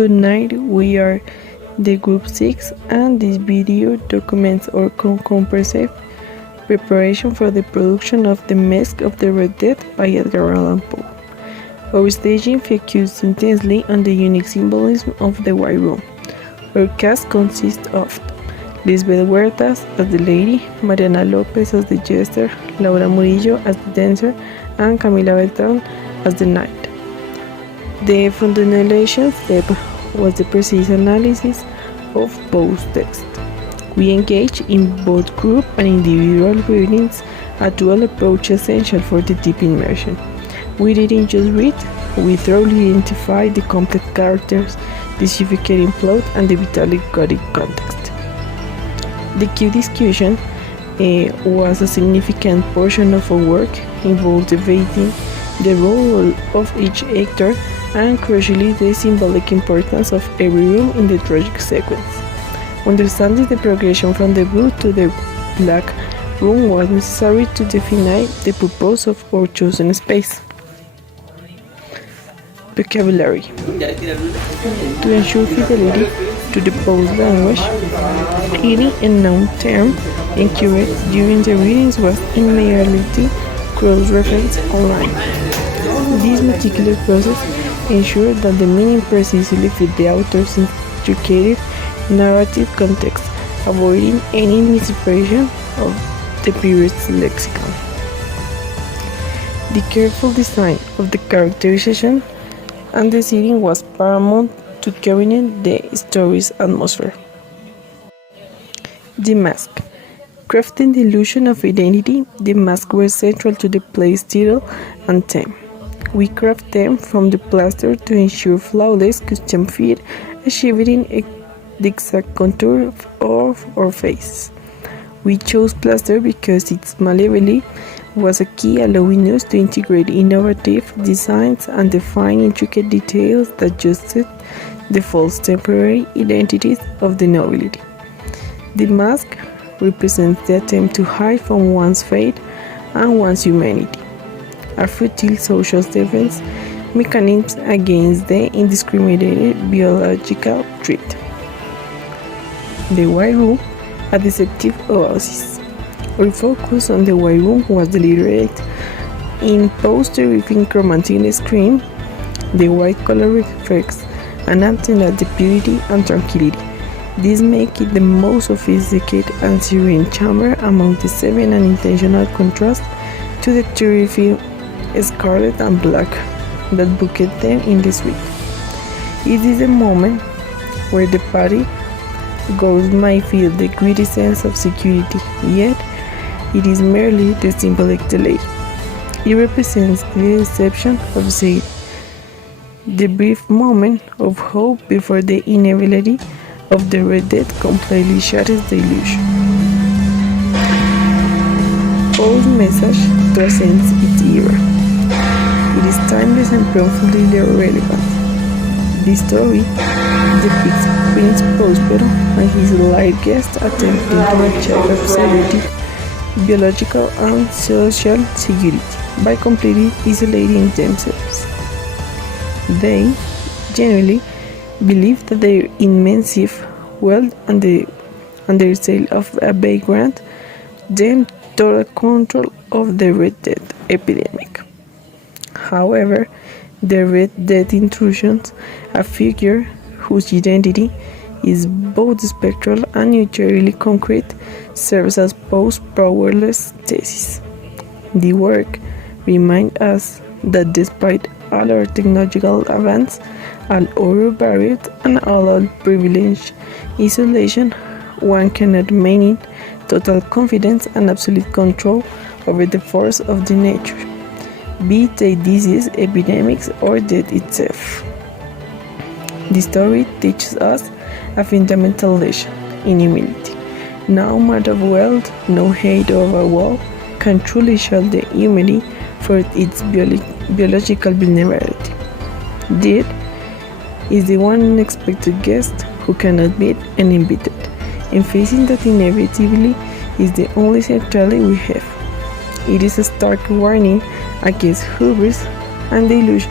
Good night, we are the group 6 and this video documents our comprehensive preparation for the production of The Masque of the Red Death by Edgar Allan Poe. Our staging focused intensely on the unique symbolism of the White Room. Our cast consists of Lisbeth Huertas as the lady, Mariana Lopez as the jester, Laura Murillo as the dancer, and Camila Beltrán as the knight. The foundation step was the precise analysis of Poe's text. We engaged in both group and individual readings, a dual approach essential for the deep immersion. We didn't just read, we thoroughly identified the complex characters, the suffocating plot, and the vitally gothic context. The key discussion was a significant portion of our work, involved debating the role of each actor and crucially the symbolic importance of every room in the tragic sequence. Understanding the progression from the blue to the black room was necessary to define the purpose of our chosen space. Vocabulary. To ensure fidelity to the Poe's language, any unknown term incurred during the readings was immediately cross-referenced online. This meticulous process ensured that the meaning precisely fit the author's intricate narrative context, avoiding any misinterpretation of the period's lexicon. The careful design of the characterization and the setting was paramount to carrying the story's atmosphere. The Masque. Crafting the illusion of identity, the masks were central to the play's title and theme. We craft them from the plaster to ensure flawless custom fit, achieving the exact contour of our faces. We chose plaster because its malleability was a key, allowing us to integrate innovative designs and define intricate details that adjusted the false temporary identities of the nobility. The mask represents the attempt to hide from one's fate and one's humanity, a futile social defense mechanism against the indiscriminated biological threat. The White Room, a deceptive oasis. Our focus on the White Room was deliberate. In Poe's terrific romantic scream, the white color reflects an anthem at the purity and tranquility. This makes it the most sophisticated and serene chamber among the seven, an intentional contrast to the terrific scarlet and black that bucket them in the suite. It is a moment where the party goers might feel the gritty sense of security, yet it is merely the symbolic delay. It represents the deception of Zayd, the brief moment of hope before the inevitability of the Red Death completely shatters the illusion. Poe's message transcends its era. It is timeless and profoundly relevant. The story depicts Prince Prospero and his light guests attempting to achieve absolute biological and social security by completely isolating themselves. They genuinely believe that their immense wealth and their sale of a vagrant them total control of the Red Death epidemic. However, the Red Death intrusions, a figure whose identity is both spectral and neutrally concrete, serves as Poe's powerless thesis. The work reminds us that despite all our technological advance, all our barriers, and all our privilege, isolation, one cannot maintain total confidence and absolute control over the force of the nature, be it a disease, epidemics, or death itself. The story teaches us a fundamental lesson in humility. No amount of wealth, no hate of a wall can truly shield the humanity for its biological vulnerability. Death is the one unexpected guest who cannot be uninvited, and facing that inevitably is the only centrality we have. It is a stark warning against hubris and the illusion